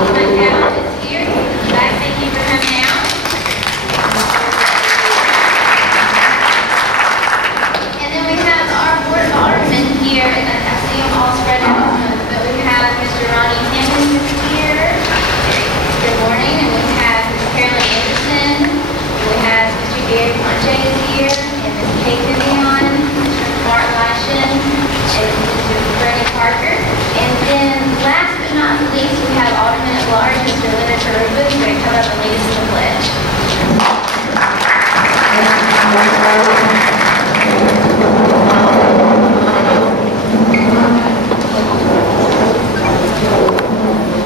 Hunt is here. Back, thank you for coming out. And then we have our board of aldermen here, and I see them all spread out. But we have Mr. Ronnie Timmons here. Good morning. And we have Ms. Carolyn Anderson. We have Mr. Gary Ponche is here, and Ms. Kate Vivian, Mr. Mark Lashin, and Mr. Brandon Parker. And then last but not least, we have Alderman at Large, Mr. Leonard Taruba, who's going to come up and lead us in the pledge.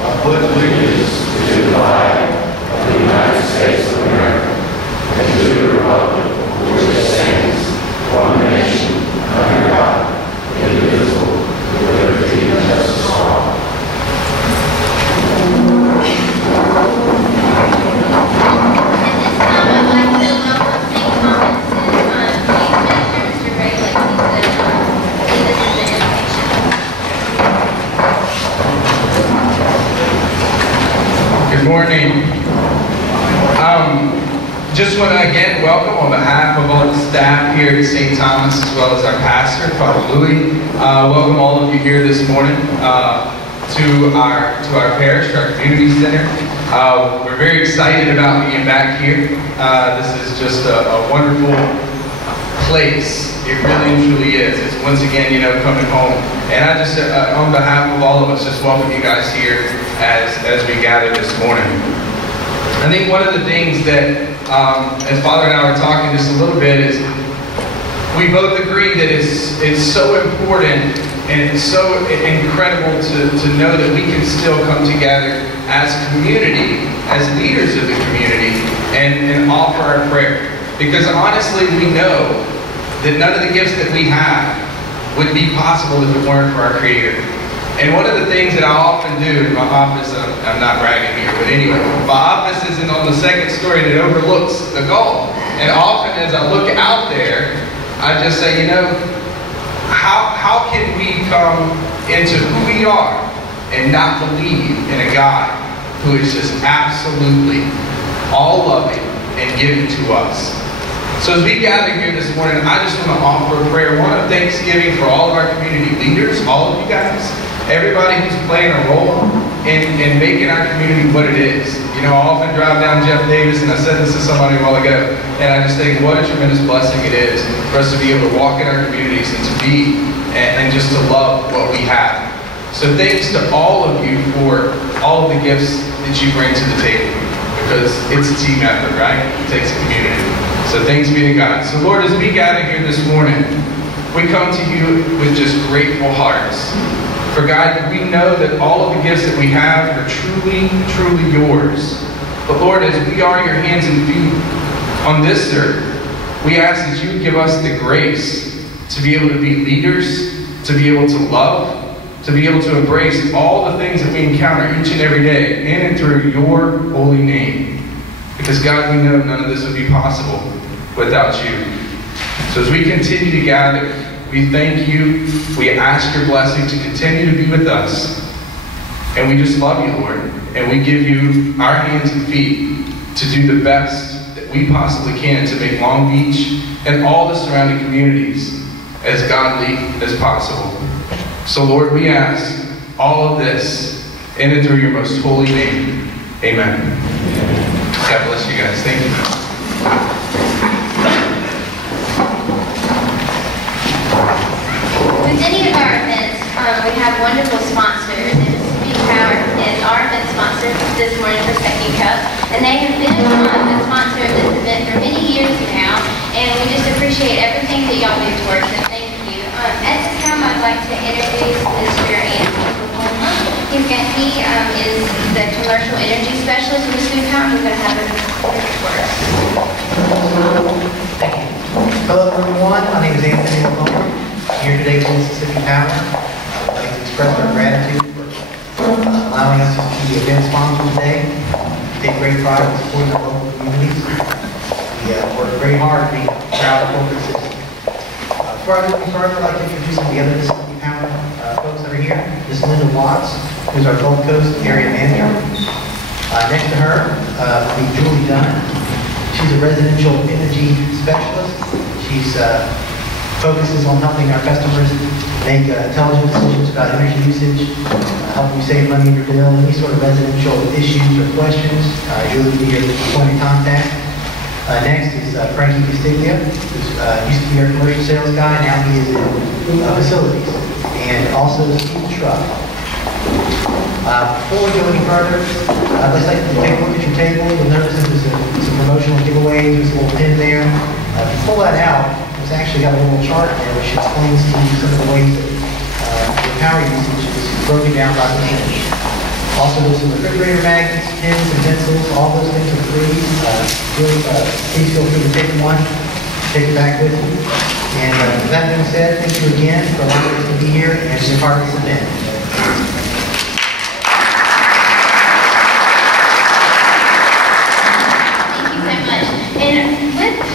I pledge allegiance to the flag of the United States of America and to the republic for which it stands, one nation, under God, indivisible, with liberty and justice for all. Good morning. Just want to again welcome on behalf of all the staff here at St. Thomas, as well as our pastor, Father Louis. Welcome all of you here this morning to our parish, to our community center. We're very excited about being back here. This is just a wonderful place. It really and truly is. It's once again, coming home. And I just, on behalf of all of us, just welcome you guys here as we gather this morning. I think one of the things that, as Father and I were talking just a little bit, is we both agree that it's so important and it's so incredible to know that we can still come together as community, as leaders of the community, and offer our prayer. Because honestly, we know that none of the gifts that we have would be possible if it weren't for our Creator. And one of the things that I often do in my office, I'm not bragging here, but anyway, my office is on the second story and it overlooks the Gulf. And often as I look out there, I just say, how can we come into who we are and not believe in a God who is just absolutely all loving and giving to us? So as we gather here this morning, I just want to offer a prayer, one of thanksgiving for all of our community leaders, all of you guys, everybody who's playing a role in making our community what it is. I often drive down Jeff Davis, and I said this to somebody a while ago, and I just think what a tremendous blessing it is for us to be able to walk in our communities and to be, and just to love what we have. So thanks to all of you for all of the gifts that you bring to the table, because it's a team effort, right? It takes a community. So thanks be to God. So Lord, as we gather here this morning, we come to you with just grateful hearts. For God, we know that all of the gifts that we have are truly, truly yours. But Lord, as we are your hands and feet on this earth, we ask that you give us the grace to be able to be leaders, to be able to love, to be able to embrace all the things that we encounter each and every day in and through your holy name. Because God, we know none of this would be possible without you. So as we continue to gather, we thank you. We ask your blessing to continue to be with us. And we just love you, Lord. And we give you our hands and feet to do the best that we possibly can to make Long Beach and all the surrounding communities as godly as possible. So Lord, we ask all of this in and through your most holy name. Amen. God bless you guys. Thank you. With any of our events, we have wonderful sponsors, and Speed Power is our event sponsor this morning for Second Cup, and they have been the sponsor of this event for many years now, and we just appreciate everything that y'all do towards it. Thank you. At this time, I'd like to introduce Mr. Anthony Poma. He is the Commercial Energy Specialist with Speed Power. He's going to have a message for us. Thank you. Hello, everyone. My name is Anthony Poma. Here today with Mississippi Power. I'd like to express our gratitude for allowing us to be the event sponsor today. We take great pride in supporting our local communities. We work very hard to be proud of corporate citizens. Before I go any further, I'd like to introduce some of the other Mississippi Power folks that are here here. Ms. Linda Watts, who's our Gulf Coast area manager. Next to her will be Julie Dunn. She's a residential energy specialist. She's focuses on helping our customers make intelligent decisions about energy usage, helping you save money in your bill, any sort of residential issues or questions. Julie will be your point of contact. Next is Frankie Castiglia, who used to be our commercial sales guy. Now he is in facilities. And also Steve Truck. Before we go any further, I'd just like to take a look at your table. You'll notice there's some promotional giveaways. There's a little pin there. If you pull that out, it's actually got a little chart there which explains to you some of the ways that your power usage is broken down by percentage. Also, there's some refrigerator magnets, pens, and pencils. All those things are free. Please feel free to take one, take it back with you. And with that being said, thank you again for allowing us to be here and to be part of this event.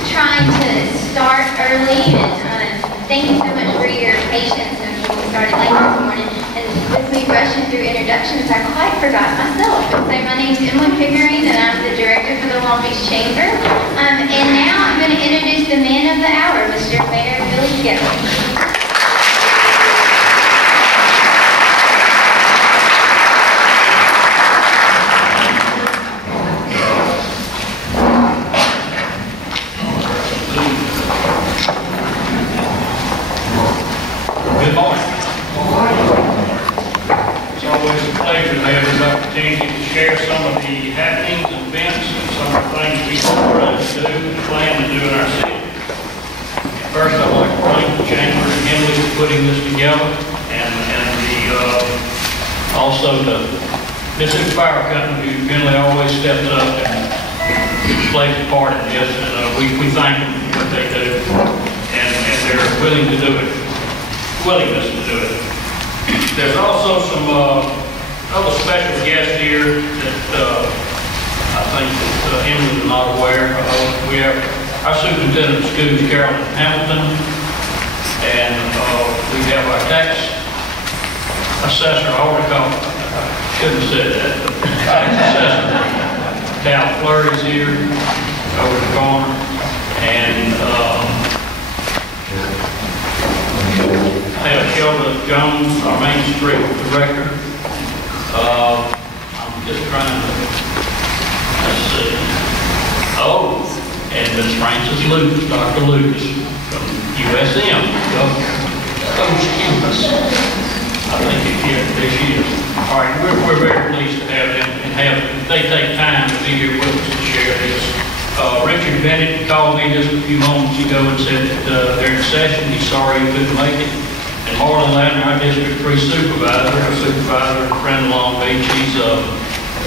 Trying to start early, and thank you so much for your patience as we started late this morning. And with me rushing through introductions, I quite forgot myself. So my name's Emily Pickering, and I'm the director for the Long Beach Chamber. And now I'm going to introduce the man of the hour, Mr. Mayor Billy Gibbons. Good morning. It's always a pleasure to have this opportunity to share some of the happenings, events, and some of the things we try to do and plan to do in our city. First, I'd like to thank the Chamber and Emily for putting this together, and also the Mississippi Power Company, who generally always steps up and plays a part in this, and we thank them for what they do, and they're willing to do it. Willingness to do it. There's also some other special guests here that I think that Emily is not aware of. We have our superintendent of schools, Carolyn Hamilton, and we have our tax assessor, I shouldn't have said that, but tax assessor, Cal Flurry's here over the corner, and I have Shelba Jones, our Main Street Director. I'm just trying to, let's see. Oh, and Ms. Frances Lucas, Dr. Lucas from USM, Coach Campus. I think there she is. All right, we're very pleased to have them and they take time to be here with us to share this. Richard Bennett called me just a few moments ago and said that they're in session. He's sorry he couldn't make it. And Marlon Ladner, our District 3 supervisor, a friend of Long Beach,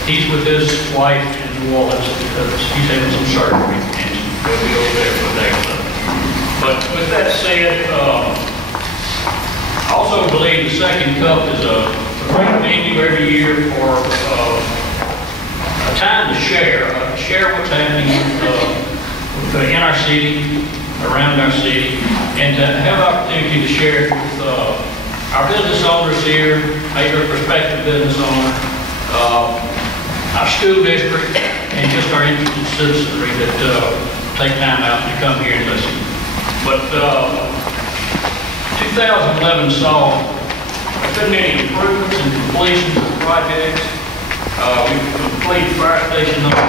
he's with his wife in New Orleans because he's having some surgery and he'll be over there for a day or so. But with that said, I also believe the Second Cup is a great venue every year for a time to share what's happening in our city, around our city, and to have the opportunity to share it with our business owners here, maybe a prospective business owner, our school district, and just our interested citizenry that take time out to come here and listen. But 2011 saw many improvements and completions of projects. We've completed Fire Station number 2,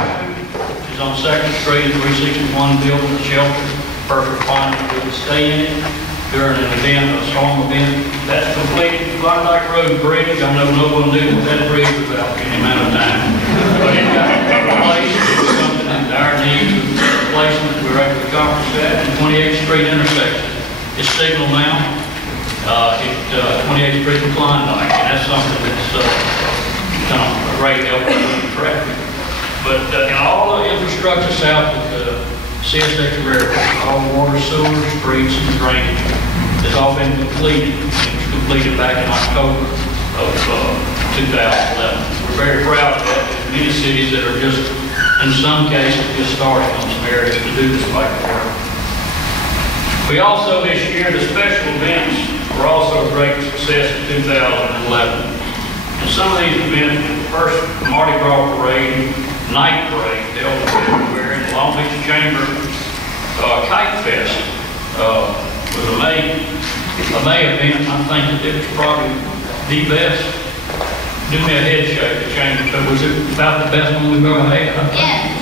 which is on 2nd Street, 361 building, the shelter. First responders would stay in it during an event, a storm event. That's completed. Klondike Road Bridge, I know no one knew that bridge was out any amount of time. But it got replaced. It was something that our needs of replacement we were able to accomplish that. And 28th Street intersection is signal now. 28th Street and Klondike. And that's something that's become a great help in traffic. But in all the infrastructure south of the CSX Railroad, all water, sewer, streets, and drainage has all been completed. It was completed back in October of 2011. We're very proud of that. There's many cities that are just, in some cases, just starting on some areas to do this type of work. We also, this year, the special events were also a great success in 2011. And some of these events, the first Mardi Gras parade, night parade, held in February, and the Long Beach Chamber Kite Fest was a May event. I think that it was probably the best. Do me a head shake, the chamber. So was it about the best one we've ever had? Yes.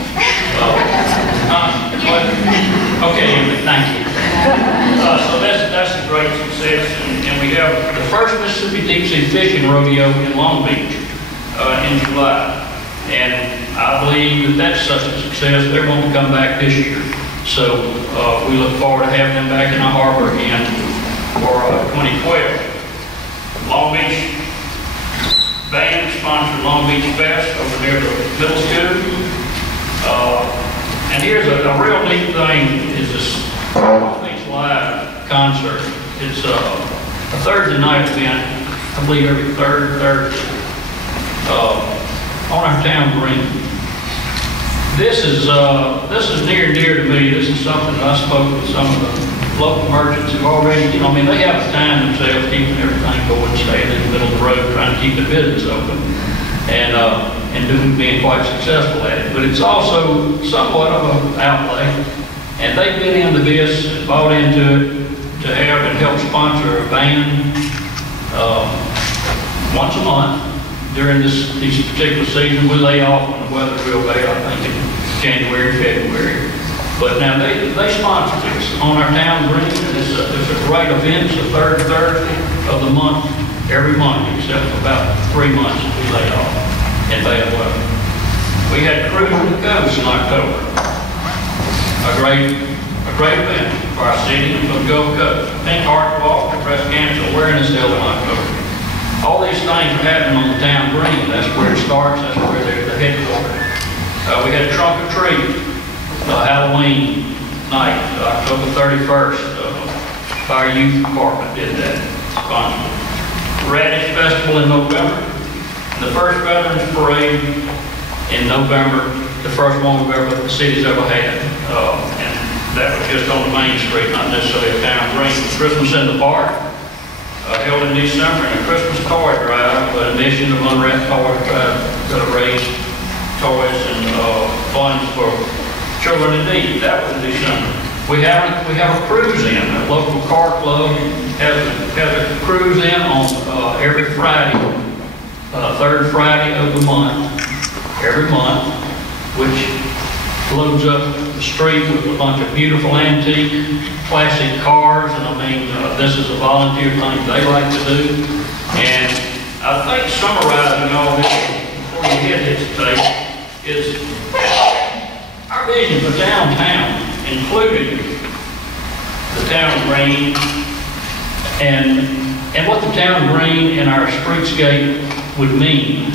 Okay, Emily, thank you. So that's a great success, and we have the first Mississippi Deep Sea Fishing Rodeo in Long Beach in July. And I believe that that's such a success, they're going to come back this year. So we look forward to having them back in the harbor again for 2012. Long Beach Band sponsored Long Beach Fest over near the middle school. And here's a real neat thing, is this Long Beach Live concert. It's a Thursday night event, I believe every third Thursday, on our town green. This is near and dear to me. This is something that I spoke with some of the local merchants who already, they have a time themselves keeping everything going, staying in the middle of the road, trying to keep the business open, and being quite successful at it. But it's also somewhat of an outlay, and they get into this and bought into it to have and help sponsor a band once a month during this particular season. We lay off when the weather's real bad, I think in January, February. But now they sponsor this on our town green, and it's a great event. It's the third Thursday of the month, every month, except for about 3 months we lay off in bad weather. We had Cruise to the Coast in October. A great event for our city and for the Gulf Coast. Pink Heart Walk and Breast Cancer Awareness held in October. All these things are happening on the town green. That's where it starts. That's where they're the headquarters. We had Trunk or Treat, Halloween night, October 31st. Our youth department did that, sponsored. Radish Festival in November. The first Veterans Parade in November, the first one the city's ever had. And that was just on the main street, not necessarily a town green. Christmas in the Park, held in December, and a Christmas toy drive, a mission of unwrapped toys to raise toys and funds for children in need. That was in December. We have a cruise in. A local car club has a cruise in on every Friday, third Friday of the month, every month, which loads up the street with a bunch of beautiful antique, classic cars. And this is a volunteer thing they like to do. And I think summarizing all this before you hit this tape is our vision for downtown, including the town green and what the town green and our streetscape would mean.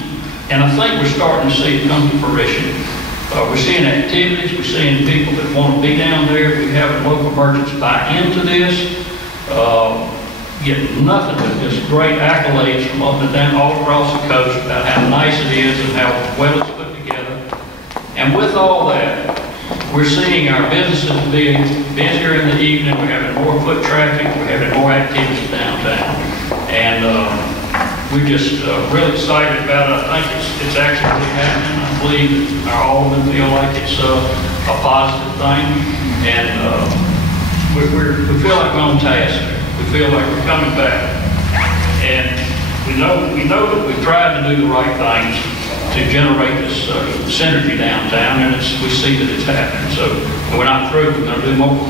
And I think we're starting to see it come to fruition. We're seeing activities, we're seeing people that want to be down there. We're having local merchants buy into this, getting nothing but just great accolades from up and down all across the coast about how nice it is and how well it's put together. And with all that, we're seeing our businesses being busier in the evening. We're having more foot traffic. We're having more activities downtown. And we're just really excited about it. I think it's actually happening. I believe that our aldermen feel like it's a positive thing. And we feel like we're on task. We feel like we're coming back. And we know that we've tried to do the right things to generate this synergy downtown, and we see that it's happening. So we're not through, we're going to do more,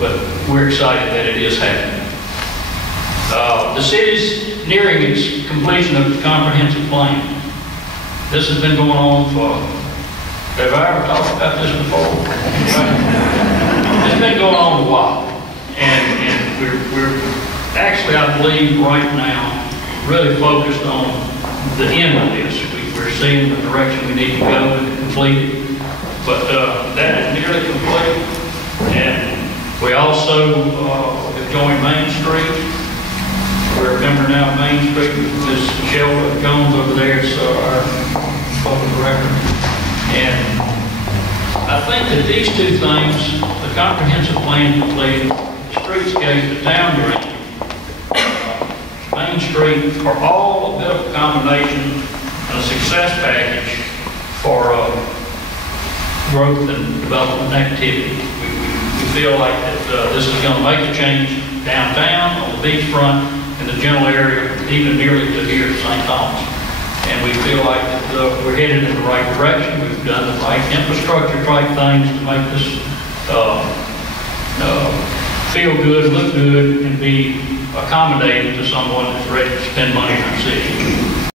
but we're excited that it is happening. The city's nearing its completion of its comprehensive plan. This has been going on for, have I ever talked about this before? It's been going on a while, and we're actually, I believe, right now, really focused on the end of this. We're seeing the direction we need to go and complete it. But that is nearly complete. And we also have joined Main Street. We're a member now of Main Street. This Sheldon Jones over there is our public director. And I think that these two things, the comprehensive plan completed, the streetscape, the town green, Main Street are all a bit of a combination and a success package for growth and development activity. We feel like that this is going to make a change downtown, on the beachfront, in the general area, even nearly to here at St. Thomas. And we feel like that we're headed in the right direction. We've done the right infrastructure type things to make this feel good, look good, and be accommodating to someone that's ready to spend money in our city.